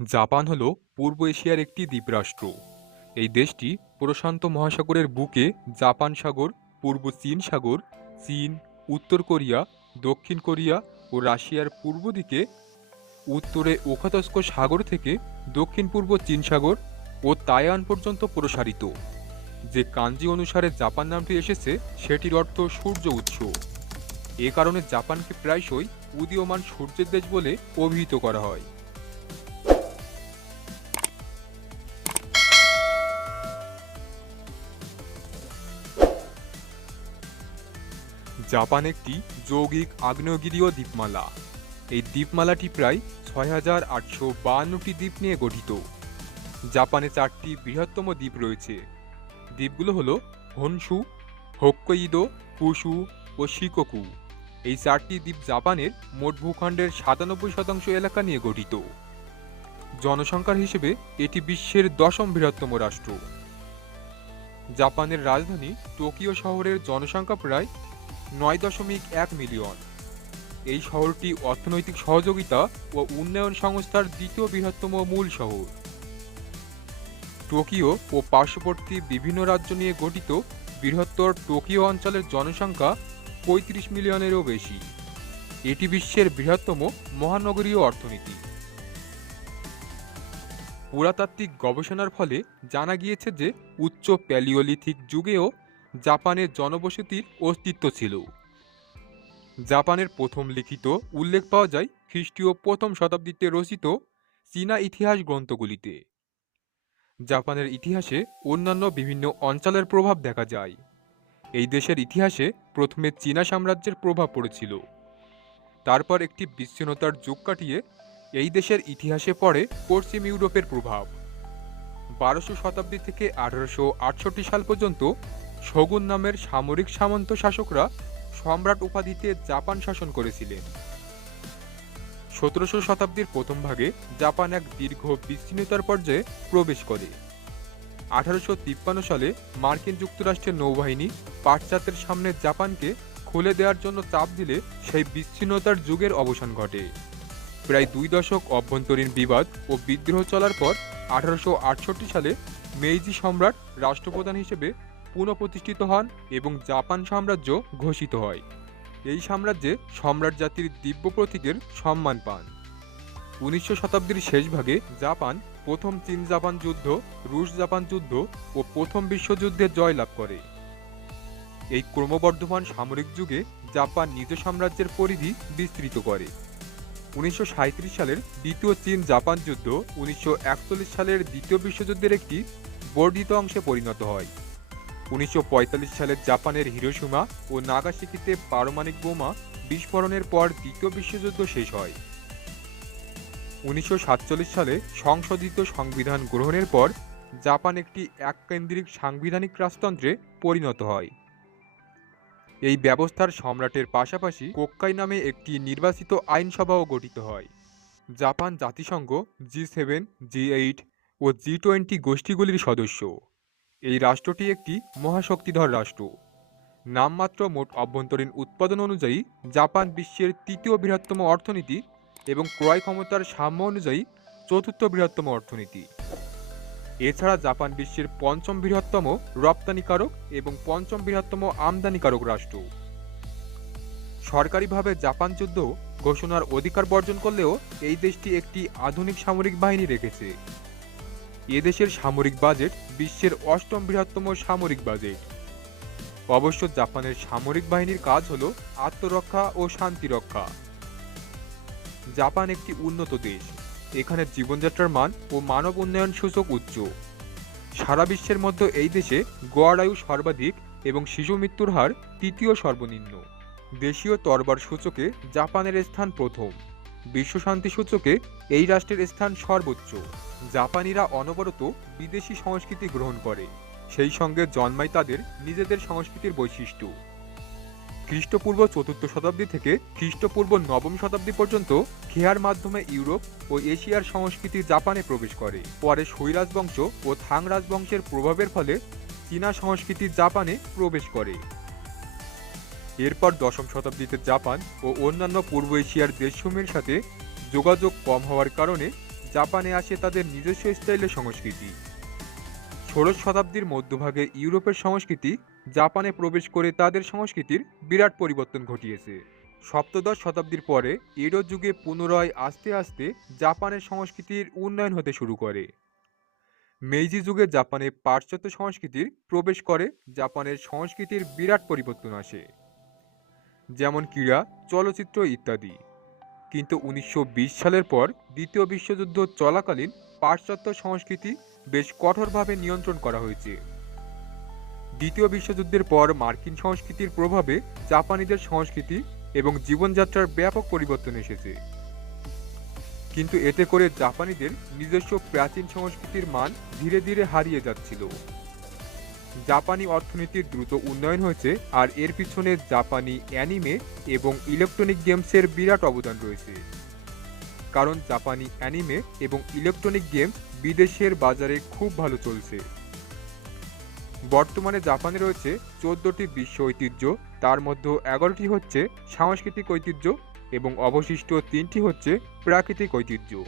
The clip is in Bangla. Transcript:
জাপান হল পূর্ব এশিয়ার একটি দ্বীপরাষ্ট্র। এই দেশটি প্রশান্ত মহাসাগরের বুকে জাপান সাগর, পূর্ব চীন সাগর, চীন, উত্তর কোরিয়া, দক্ষিণ কোরিয়া ও রাশিয়ার পূর্ব দিকে, উত্তরে ওখাতস্ক সাগর থেকে দক্ষিণ পূর্ব চীন সাগর ও তায়ান পর্যন্ত প্রসারিত। যে কাঞ্জি অনুসারে জাপান নামটি এসেছে, সেটির অর্থ সূর্য উৎস। এ কারণে জাপানকে প্রায়শই উদীয়মান সূর্যের দেশ বলে অভিহিত করা হয়। জাপান একটি যৌগিক আগ্নেয়গিরীয় দ্বীপমালা। এই দ্বীপমালাটি প্রায় ছয় হাজার আটশো বাহান্নটি দ্বীপ নিয়ে গঠিত। জাপানে চারটি বৃহত্তম দ্বীপ রয়েছে। দ্বীপগুলো হলো হনসু, হোক্কইদো, কুশু ও শিকোকু। এই চারটি দ্বীপ জাপানের মোট ভূখণ্ডের সাতানব্বই শতাংশ এলাকা নিয়ে গঠিত। জনসংখ্যার হিসেবে এটি বিশ্বের দশম বৃহত্তম রাষ্ট্র। জাপানের রাজধানী টোকিও শহরের জনসংখ্যা প্রায় নয় দশমিক এক মিলিয়ন। এই শহরটি অর্থনৈতিক সহযোগিতা ও উন্নয়ন সংস্থার দ্বিতীয় বৃহত্তম মূল শহর। টোকিও ও পার্শ্ববর্তী বিভিন্ন রাজ্য নিয়ে গঠিত বৃহত্তর টোকিও অঞ্চলের জনসংখ্যা পঁয়ত্রিশ মিলিয়নেরও বেশি। এটি বিশ্বের বৃহত্তম মহানগরীয় অর্থনীতি। পুরাতাত্ত্বিক গবেষণার ফলে জানা গিয়েছে যে উচ্চ প্যালিওলিথিক যুগেও জাপানের জনবসতির অস্তিত্ব ছিল। জাপানের প্রথম লিখিত, উল্লেখ পাওয়া যায় খ্রিস্টীয় প্রথম শতাব্দীতে রচিত চীনা ইতিহাস গ্রন্থগুলিতে। জাপানের ইতিহাসে অন্যান্য বিভিন্ন অঞ্চলের প্রভাব দেখা যায়। এই দেশের ইতিহাসে প্রথমে চীনা সাম্রাজ্যের প্রভাব পড়েছিল। তারপর একটি বিচ্ছিন্নতার যুগ কাটিয়ে এই দেশের ইতিহাসে পড়ে পশ্চিম ইউরোপের প্রভাব। বারোশো শতাব্দী থেকে আঠারোশো আটষট্টি সাল পর্যন্ত শগুন নামের সামরিক সামন্ত শাসকরা সম্রাট উপাধিতে জাপান শাসন করেছিলেন। সতেরোশো শতাব্দীর প্রথম ভাগে জাপান এক দীর্ঘ বিচ্ছিন্নতার পর্যায়ে প্রবেশ করে। আঠারোশো তিপ্পান্ন সালে মার্কিন যুক্তরাষ্ট্রের নৌবাহিনী পাশ্চাত্যের সামনে জাপানকে খুলে দেওয়ার জন্য চাপ দিলে সেই বিচ্ছিন্নতার যুগের অবসান ঘটে। প্রায় দুই দশক অভ্যন্তরীণ বিবাদ ও বিদ্রোহ চলার পর আঠারোশো আটষট্টি সালে মেইজি সম্রাট রাষ্ট্রপ্রধান হিসেবে পুনঃপ্রতিষ্ঠিত হন এবং জাপান সাম্রাজ্য ঘোষিত হয়। এই সাম্রাজ্যে সম্রাট জাতির দিব্য প্রতীকের সম্মান পান। উনিশশো শতাব্দীর শেষ ভাগে জাপান প্রথম চীন জাপান যুদ্ধ, রুশ জাপান যুদ্ধ ও প্রথম বিশ্বযুদ্ধে জয়লাভ করে। এই ক্রমবর্ধমান সামরিক যুগে জাপান নিজ সাম্রাজ্যের পরিধি বিস্তৃত করে। উনিশশো সাঁইত্রিশ সালের দ্বিতীয় চীন জাপান যুদ্ধ উনিশশো একচল্লিশ সালের দ্বিতীয় বিশ্বযুদ্ধের একটি বর্ধিত অংশে পরিণত হয়। উনিশশো পঁয়তাল্লিশ সালে জাপানের হিরোসীমা ও নাগাসাকিতে পারমাণবিক বোমা বিস্ফোরণের পর দ্বিতীয় বিশ্বযুদ্ধ শেষ হয়। উনিশশো সাতচল্লিশ সালে সংশোধিত সংবিধান গ্রহণের পর জাপান একটি এককেন্দ্রিক সাংবিধানিক রাজতন্ত্রে পরিণত হয়। এই ব্যবস্থার সম্রাটের পাশাপাশি কোক্কাই নামে একটি নির্বাচিত আইনসভাও গঠিত হয়। জাপান জাতিসংঘ, জি সেভেন, জি এইট ও জি টোয়েন্টি গোষ্ঠীগুলির সদস্য। এই রাষ্ট্রটি একটি মহাশক্তিধর রাষ্ট্র। নামমাত্র মোট অভ্যন্তরীণ উৎপাদন অনুযায়ী জাপান বিশ্বের তৃতীয় বৃহত্তম অর্থনীতি এবং ক্রয় ক্ষমতার সাম্য অনুযায়ী চতুর্থ বৃহত্তম অর্থনীতি। এছাড়া জাপান বিশ্বের পঞ্চম বৃহত্তম রপ্তানিকারক এবং পঞ্চম বৃহত্তম আমদানিকারক রাষ্ট্র। সরকারিভাবে জাপান যুদ্ধ ঘোষণার অধিকার বর্জন করলেও এই দেশটি একটি আধুনিক সামরিক বাহিনী রেখেছে। এদেশের সামরিক বাজেট বিশ্বের অষ্টম বৃহত্তম সামরিক বাজেট। অবশ্য জাপানের সামরিক বাহিনীর কাজ হল আত্মরক্ষা ও শান্তি রক্ষা। জাপান একটি উন্নত দেশ। এখানে জীবনযাত্রার মান ও মানব উন্নয়ন সূচক উচ্চ। সারা বিশ্বের মধ্যে এই দেশে গড় আয়ু সর্বাধিক এবং শিশু মৃত্যুর হার তৃতীয় সর্বনিম্ন। দেশীয় তরবার সূচকে জাপানের স্থান প্রথম। বিশ্ব শান্তি সূচকে এই রাষ্ট্রের স্থান সর্বোচ্চ। জাপানিরা অনবরত বিদেশি সংস্কৃতি গ্রহণ করে। সেই সঙ্গে জন্মায় তাদের নিজেদের সংস্কৃতির বৈশিষ্ট্য। খ্রিস্টপূর্ব চতুর্থ শতাব্দী থেকে খ্রিস্টপূর্ব নবম শতাব্দী পর্যন্ত খেয়ার মাধ্যমে ইউরোপ ও এশিয়ার সংস্কৃতি জাপানে প্রবেশ করে। পরে রাজবংশ ও থাং রাজবংশের প্রভাবের ফলে চীনা সংস্কৃতি জাপানে প্রবেশ করে। এরপর দশম শতাব্দীতে জাপান ও অন্যান্য পূর্ব এশিয়ার দেশসমূহের সাথে যোগাযোগ কম হওয়ার কারণে জাপানে আসে তাদের নিজস্ব স্টাইলের সংস্কৃতি। ষোড়শ শতাব্দীর মধ্যভাগে ইউরোপের সংস্কৃতি জাপানে প্রবেশ করে তাদের সংস্কৃতির বিরাট পরিবর্তন ঘটিয়েছে। সপ্তদশ শতাব্দীর পরে এডো যুগে পুনরায় আস্তে আস্তে জাপানের সংস্কৃতির উন্নয়ন হতে শুরু করে। মেইজি যুগে জাপানে পাশ্চাত্য সংস্কৃতির প্রবেশ করে, জাপানের সংস্কৃতির বিরাট পরিবর্তন আসে। যেমন ক্রীড়া, চলচ্চিত্র ইত্যাদি। কিন্তু উনিশশো বিশ সালের পর দ্বিতীয় বিশ্বযুদ্ধ চলাকালীন পাশ্চাত্য সংস্কৃতি বেশ কঠোরভাবে নিয়ন্ত্রণ করা হয়েছে। দ্বিতীয় বিশ্বযুদ্ধের পর মার্কিন সংস্কৃতির প্রভাবে জাপানিদের সংস্কৃতি এবং জীবনযাত্রার ব্যাপক পরিবর্তন এসেছে। কিন্তু এতে করে জাপানিদের নিজস্ব প্রাচীন সংস্কৃতির মান ধীরে ধীরে হারিয়ে যাচ্ছিল। জাপানি অর্থনীতির দ্রুত উন্নয়ন হয়েছে, আর এর পিছনে জাপানি অ্যানিমে এবং ইলেকট্রনিক গেমসের বিরাট অবদান রয়েছে। কারণ জাপানি অ্যানিমে এবং ইলেকট্রনিক গেমস বিদেশের বাজারে খুব ভালো চলছে। বর্তমানে জাপানে রয়েছে চোদ্দটি বিশ্ব ঐতিহ্য, তার মধ্যে এগারোটি হচ্ছে সাংস্কৃতিক ঐতিহ্য এবং অবশিষ্ট তিনটি হচ্ছে প্রাকৃতিক ঐতিহ্য।